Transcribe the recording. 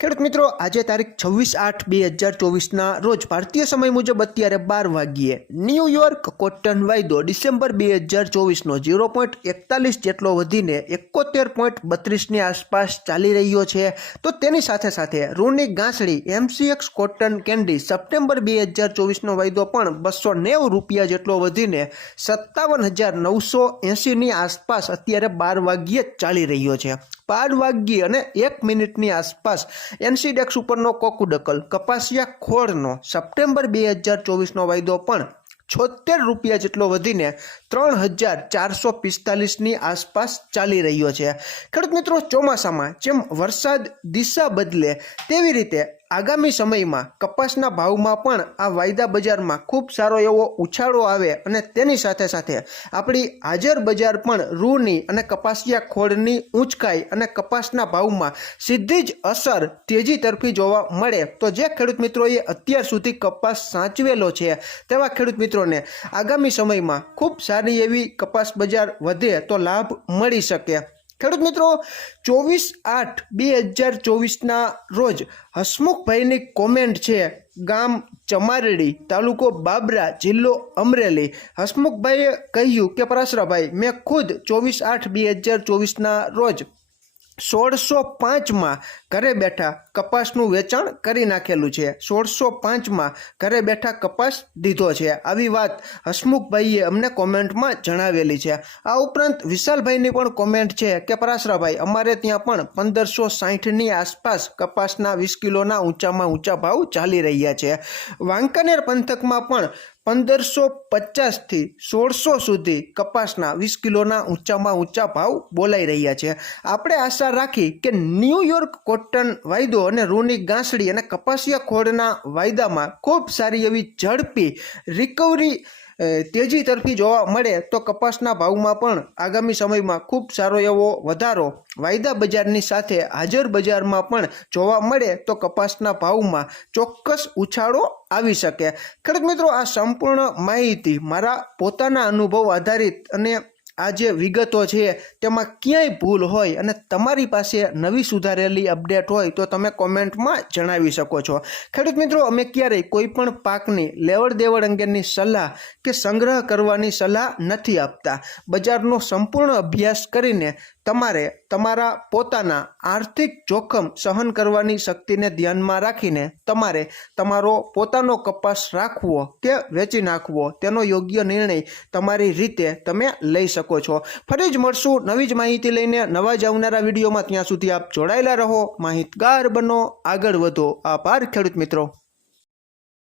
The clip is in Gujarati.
ખેડૂત મિત્રો, આજે તારીખ છવ્વીસ આઠ બે હજાર ચોવીસના રોજ ભારતીય સમય મુજબ અત્યારે બાર વાગ્યે ન્યૂયોર્ક કોટન વાયદો ડિસેમ્બર બે હજાર ચોવીસનો ઝીરો પોઈન્ટ એકતાલીસ જેટલો વધીને એકોતેર પોઈન્ટ બત્રીસની આસપાસ ચાલી રહ્યો છે. તો તેની સાથે સાથે રૂની ગાંસડી એમસીએક્સ કોટન કેન્ડી સપ્ટેમ્બર બે હજાર ચોવીસનો વાયદો પણ બસો નેવું રૂપિયા જેટલો વધીને સત્તાવન હજાર નવસો એંસીની આસપાસ અત્યારે બાર વાગ્યે ચાલી રહ્યો છે. બાર વાગ્યે અને એક મિનિટની આસપાસ એનસીડેક્સ ઉપરનો કોકુડકલ કપાસિયા ખોળનો સપ્ટેમ્બર બે હજાર ચોવીસનો વાયદો પણ છોતેર રૂપિયા જેટલો વધીને ત્રણ હજાર ચારસો પિસ્તાલીસની આસપાસ ચાલી રહ્યો છે. ખેડૂત મિત્રો, ચોમાસામાં જેમ વરસાદ દિશા બદલે, તેવી રીતે આગામી સમયમાં કપાસના ભાવમાં પણ આ વાયદા બજારમાં ખૂબ સારો એવો ઉછાળો આવે અને તેની સાથે સાથે આપણી હાજર બજાર પણ રૂની અને કપાસિયા ખોળની ઊંચકાઈ અને કપાસના ભાવમાં સીધી જ અસર તેજી તરફી જોવા મળે તો જે ખેડૂત મિત્રોએ અત્યાર સુધી કપાસ સાચવેલો છે તેવા ખેડૂત મિત્રોને આગામી સમયમાં ખૂબ સારી એવી કપાસ બજાર વધે તો લાભ મળી શકે. ખેડૂત મિત્રો, ચોવીસ આઠ બે હજાર ચોવીસના રોજ હસમુખભાઈની કોમેન્ટ છે, ગામ ચમારડી, તાલુકો બાબરા, જિલ્લો અમરેલી. હસમુખભાઈએ કહ્યું કે, પરાશરાભાઈ, મેં ખુદ ચોવીસ આઠ બે હજાર ચોવીસના રોજ સોળસો પાંચમાં ઘરે બેઠા કપાસનું વેચાણ કરી નાખેલું છે. સોળસો પાંચમાં ઘરે બેઠા કપાસ દીધો છે. આવી વાત હસમુખભાઈએ અમને કોમેન્ટમાં જણાવેલી છે. આ ઉપરાંત વિશાલભાઈની પણ કોમેન્ટ છે કે, પરાશરાભાઈ, અમારે ત્યાં પણ પંદરસો સાહીઠની આસપાસ કપાસના વીસ કિલોના ઊંચામાં ઊંચા ભાવ ચાલી રહ્યા છે. વાંકાનેર પંથકમાં પણ પંદરસો પચાસથી સોળસો સુધી કપાસના વીસ કિલોના ઊંચામાં ઊંચા ભાવ બોલાઈ રહ્યા છે. આપણે આશા રાખી કે ન્યૂયોર્ક કોટન વાયદો અને રૂની ગાંસડી અને કપાસિયા ખોળના વાયદામાં ખૂબ સારી એવી ઝડપી રિકવરી તેજી તરફી જોવા મળે તો કપાસના ભાવમાં પણ આગામી સમયમાં ખૂબ સારો એવો વધારો વાયદા બજારની સાથે હાજર બજારમાં પણ જોવા મળે તો કપાસના ભાવમાં ચોક્કસ ઉછાળો આવી શકે. ખેડૂત મિત્રો, આ સંપૂર્ણ માહિતી મારા પોતાના અનુભવ આધારિત અને આ જે વિગતો છે, તેમાં ક્યાંય ભૂલ હોય અને તમારી પાસે નવી સુધારેલી અપડેટ હોય તો તમે કોમેન્ટમાં જણાવી શકો છો. ખેડૂત મિત્રો, અમે ક્યારેય કોઈ પણ પાકની લેવડ દેવડ અંગેની સલાહ કે સંગ્રહ કરવાની સલાહ નથી આપતા. બજારનો સંપૂર્ણ અભ્યાસ કરીને તમારે તમારા પોતાના આર્થિક જોખમ સહન કરવાની શક્તિને ધ્યાનમાં રાખીને તમારે તમારો પોતાનો કપાસ રાખવો કે વેચી નાખવો, તેનો યોગ્ય નિર્ણય તમારી રીતે તમે લઈ શકો છો. ફરી જ મળશું નવી જ માહિતી લઈને. નવા જ આવનારા વિડીયોમાં ત્યાં સુધી આપ જોડાયેલા રહો. માહિતગાર બનો. આગળ વધો. આભાર ખેડૂત મિત્રો.